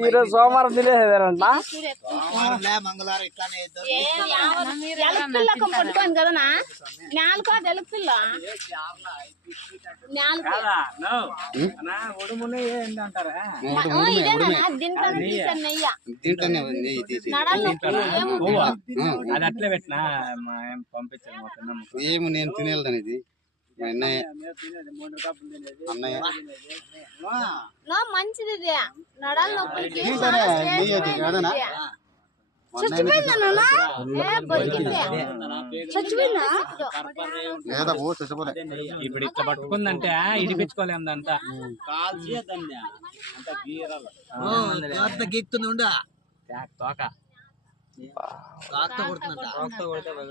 ఈరోజు సోమవారం తినేసేదారంట పట్టుకోండి కదా నాలుగు ఎలుగుపిల్ల అది అట్లే పెట్టినా పంపించాను ఏమో నేను తినేదని ఇది మంచిది నడాలి నొప్పులకి ఇప్పుడు ఇట్లా పట్టుకుందంటే ఇడిపించుకోలేదంట గీక్తుంది తోక